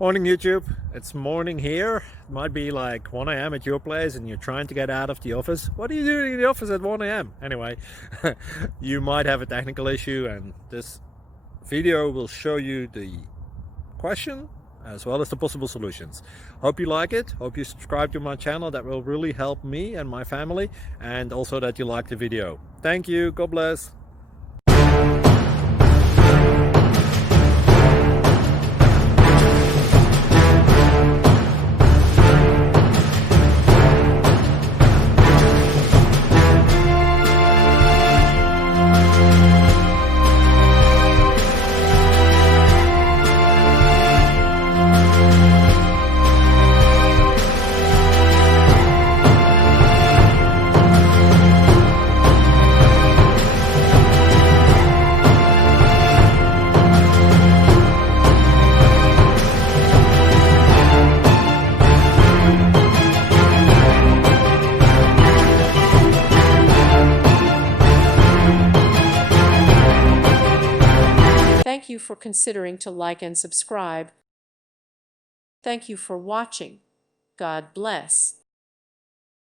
Morning YouTube, it's morning here. It might be like 1 a.m. at your place and you're trying to get out of the office. What are you doing in the office at 1 a.m.? Anyway, you might have a technical issue and this video will show you the question as well as the possible solutions. Hope you like it, hope you subscribe to my channel. That will really help me and my family, and also that you like the video. Thank you, God bless. Thank you for considering to like and subscribe. Thank you for watching. God bless.